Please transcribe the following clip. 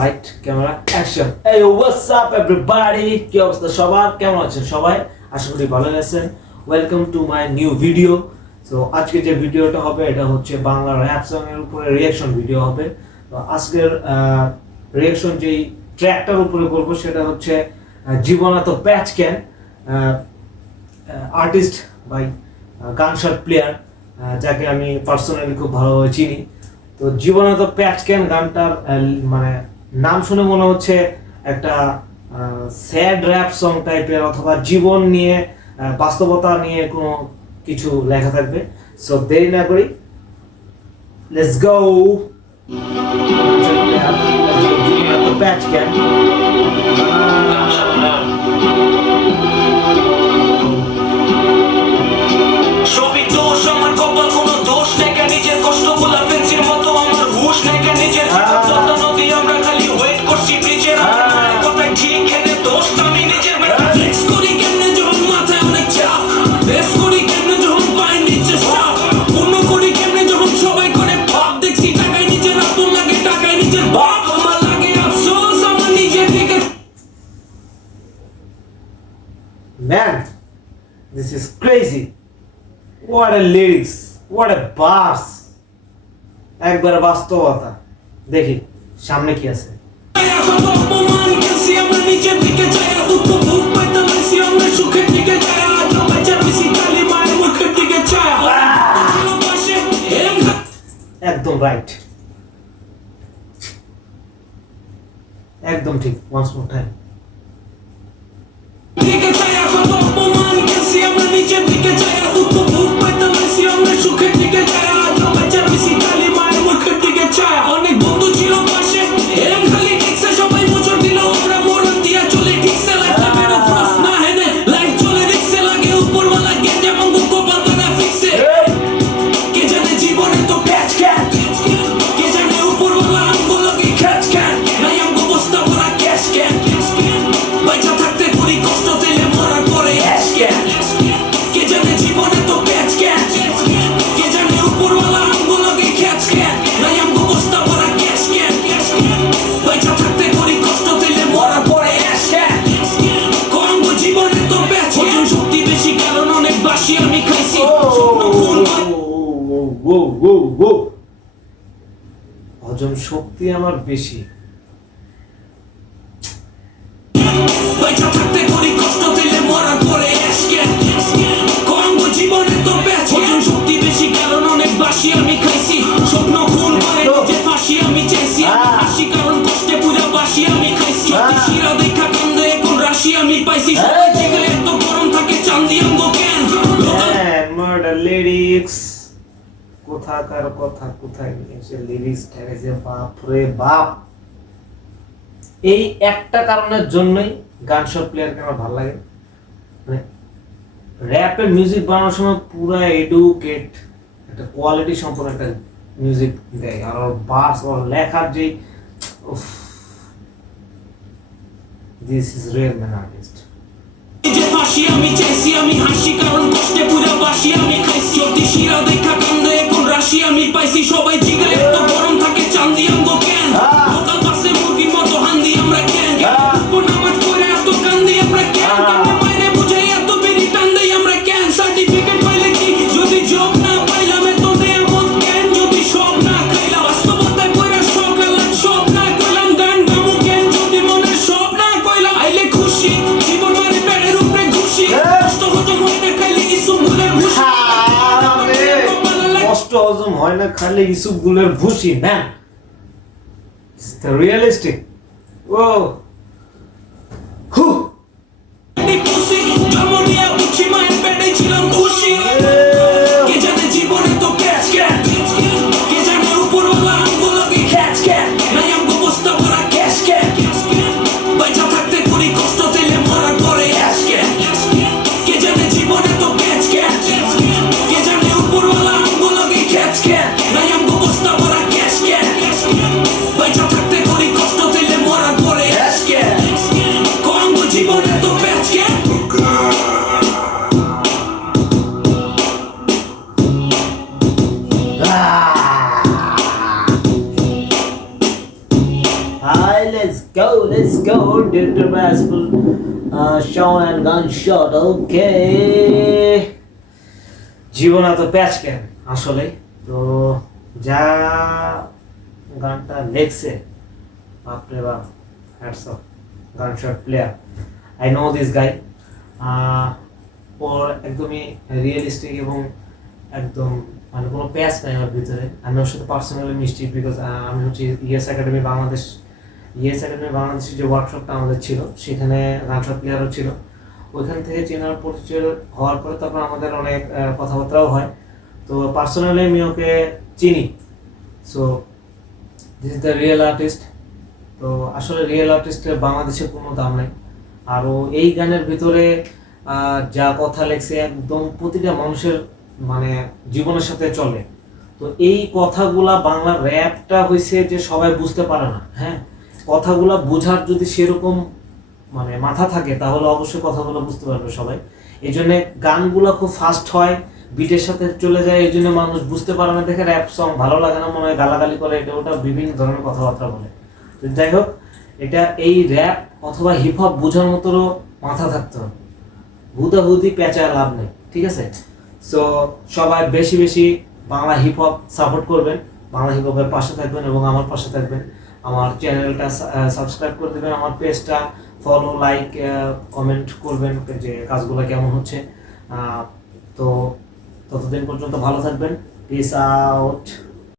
Right camera action. এই what's up everybody, কি অবস্থা সবার, কেমন আছেন সবাই? আশা করি ভালো আছেন। Welcome to my new video. So আজকে যে ভিডিওটা হবে এটা হচ্ছে বাংলা র‍্যাপ সং এর উপরে রিঅ্যাকশন ভিডিও হবে। তো আজকের রিঅ্যাকশন যেই ট্র্যাকটার উপরে করব সেটা হচ্ছে জীবনা তো প্যাচ ক্যান, আর্টিস্ট বাই গানশট প্লেয়ার, যাকে আমি পার্সোনালি খুব ভালোভাবে চিনি। তো জীবনা তো প্যাচ ক্যান গানটার মানে নাম শুনে মনে হচ্ছে একটা স্যাড র‍্যাপ সং টাইপের, অথবা জীবন নিয়ে বাস্তবতা নিয়ে কোনো কিছু লেখা থাকবে। সো দেরি না করি, লেটস গো। প্যাচ ক্যান সবই দোষ আমার, কপাল কোনো দোষ নেই, নিজের কষ্ট গুলা পেন্সির মতো আমার হুশ নেই, নিজের যত্ন নদী আমরা খালি ওয়েট করছি ব্রিজের কথায় ঠিক এনে দোষ আমি নিজের ফ্লেক্স করি কেমনে যখন মাথায় অনেক চাপ, বেস করি কেমনে যখন পায়ের নিচে সাপ, পূর্ণ করি কেমনে যখন সবাই করে ভাব, দেখছি টাকায় নিজের আপন লাগে, টাকায় নিজের বাপ, আমার লাগে আফসোস আমার নিজের দিকে। Man, this is crazy. What a lyrics, what a bars. একবার বাস্তবতা। দেখি সামনে কি আছে। একদম রাইট, একদম ঠিক। once more time. অনেক বন্ধু ছিল পাশে, এরম খালি ঠিকছে সবাই মোচড় দিল, আমরা মরণ দিয়া চলে ঠিকছে, লাইফটা বেরো ফ্রস্ট না হেনে, লাইফ চলে রিক্সে লাগে উপরওয়ালা কে যেমন কপাল কাটা ফিক্সে, কে জানে জীবনে তো প্যাচ ক্যান, কে জানে উপরওয়ালা আমগুলোকে ক্যাচ ক্যান, নাই আমগো বস্তা ভরা ক্যাশ ক্যান, বাইচা থাকতে করি কষ্ট দিলে মরার পরে অ্যাশ ক্যান, কে জানে জীবনে তো প্যাচ ক্যান, কে জানে উপরওয়ালা আমগুলোকে ক্যাচ ক্যান, নাই আমগো বস্তা ভরা ক্যাশ ক্যান, বাইচা থাকতে করি কষ্ট দিলে মরার পরে অ্যাশ ক্যান, আমগো জীবনে তো প্যাচ ক্যান, শক্তি বেশি কারণ অনেক বাসি আমি খাইছি, স্বপ্ন খুন হজম শক্তি আমার বেশি। বাইচা থাকতে করি কষ্ট দিলে মরার পরে অ্যাশ ক্যান, আমগো জীবনে তো প্যাচ ক্যান, শক্তি বেশি কারণ অনেক বাসি আমি খাইছি, স্বপ্ন খুন করে নিজে ফাঁসি আমি চাইছি, হাসি কারণ কষ্টে পুরা বাসি আমি খাইছি, শিরা দেখা কান্দে এখন রাশি আমি পাইছি, সবাই জায়গায় এত গরম থাকে চান্দি আমগো ক্যান, মার্ডার লিরিক্স, কোথাকার কথা কোথায় এসে লিরিক্স ঠেকেছে, বাপ রে বাপ। এই একটা কারণের জন্যই গানশট প্লেয়ারকে আমার ভালো লাগে। মানে র‍্যাপের মিউজিক বানানোর সময় পুরো এডুকেট, একটা কোয়ালিটি সম্পন্ন একটা মিউজিক দেয়, আর ওর বাস, ওর লেখার যে this is real man artist. নিজে ফাঁসি আমি চাইছি, আমি হাসি কারণ কষ্টে পুরা বাসি আমি খাইছি, অতি শিরা দেখা কান্দে এখন রাশি আমি পাইছি, সবাই জিগায় এত গরম থাকে চান্দি আমগো ক্যান, লোকাল বাসে মুরগির মতো হান্দি আমরা ক্যান, নামাজ পড়ে এত কান্দি আমরা ক্যান, কেমনে মাইরে বুঝাই এত বেরি টান দেই আমরা ক্যান, সার্টিফিকেট পাইলে কি যদি জব না পাইলাম এত নেয়ামত ক্যান, যদি সব না খাইলাম বাস্তবতায় পড়ে সকাল সব না কইলাম, গান গামু ক্যান যদি মনে সব না কইলাম, আইলে খুশি জীবন মানে পেটের উপরে ঘুষি, কষ্ট হজম হয় না খাইলে ইসু গুলের ভুষি, কষ্ট হজম হয় না খালি ইসুপ গুলের ভুসি। Man, it's the realistic. ও হু জন্মনিয়া বুঝি মায়ের পেটে ছিলাম খুশি, কে জানে জীবনে তো প্যাচ ক্যান, কে জানে উপরওয়ালা আমগুলোকে ক্যাচ ক্যান, নাই আমগো বস্তা ভরা ক্যাশ ক্যান, বাইচা থাকতে করি কষ্ট দিলে মরার পরে অ্যাশ ক্যান, কে জানে জীবনে তো প্যাচ ক্যান, কে জানে উপরওয়ালা আমগুলোকে ক্যাচ ক্যান, নাই আমগো বস্তা ভরা ক্যাশ ক্যান, বাইচা থাকতে করি কষ্ট দিলে মরার পরে অ্যাশ ক্যান, আমগো জীবনে তো প্যাচ ক্যান। let's go. Dr. Basketball, Sean and Gunshot. Okay. জীবন এত প্যাচ কেন আসলে তো যা গানটা লেখছে বাপরে বাপ, hats off Gunshot Player. I know this guy, ওর একদমই রিয়েলিস্টিক এবং একদম মানে কোনো প্যাচ নাই ওর ভিতরে। আমি ওর সাথে পার্সোনালি মিষ্টি, বিকজ আমি হচ্ছে ইএস একাডেমি বাংলাদেশের যে ওয়ার্কশপটা আমাদের ছিল সেখানে গানশট প্লেয়ারও ছিল। ওইখান থেকে চেনার পরিচয় হওয়ার পরে তারপর আমাদের অনেক কথাবার্তাও হয়। তো পার্সোনালি আমি ওকে চিনি। So this is the real artist. তো আসলে রিয়েল আর্টিস্টের বাংলাদেশে কোনো দাম নেই। আর ও এই গানের ভিতরে যা কথা লেখছে একদম প্রতিটা মানুষের মানে জীবনের সাথে চলে। তো এই কথাগুলা বাংলা র্যাপটা হয়েছে যে সবাই বুঝতে পারে না। হ্যাঁ, কথাগুলা বোঝার যদি সেরকম মানে মাথা থাকে তাহলে অবশ্যই কথাগুলো বুঝতে পারবে সবাই। এই জন্য গানগুলো খুব ফাস্ট হয়, বিটের সাথে চলে যায়, এই জন্য মানুষ বুঝতে পারে না দেখে র্যাপ সং ভালো লাগে না, মনে হয় গালাগালি করে, এটা ওটা বিভিন্ন ধরনের কথাবার্তা বলে। তো যাই হোক, এটা এই র্যাপ অথবা হিপ হপ বোঝার মতোরও মাথা থাকতে হবে, হুদাহুদি পেঁচায় লাভ নেই, ঠিক আছে? সো সবাই বেশি বেশি বাংলা হিপ হপ সাপোর্ট করবেন, বাংলা হিপ হপের পাশে থাকবেন এবং আমার পাশে থাকবেন। আমার চ্যানেলটা সাবস্ক্রাইব করে দেবেন, আমার পেজটা ফলো, লাইক, কমেন্ট করবেন যে কাজগুলো কেমন হচ্ছে। তো ততদিন পর্যন্ত ভালো থাকবেন। Piece out.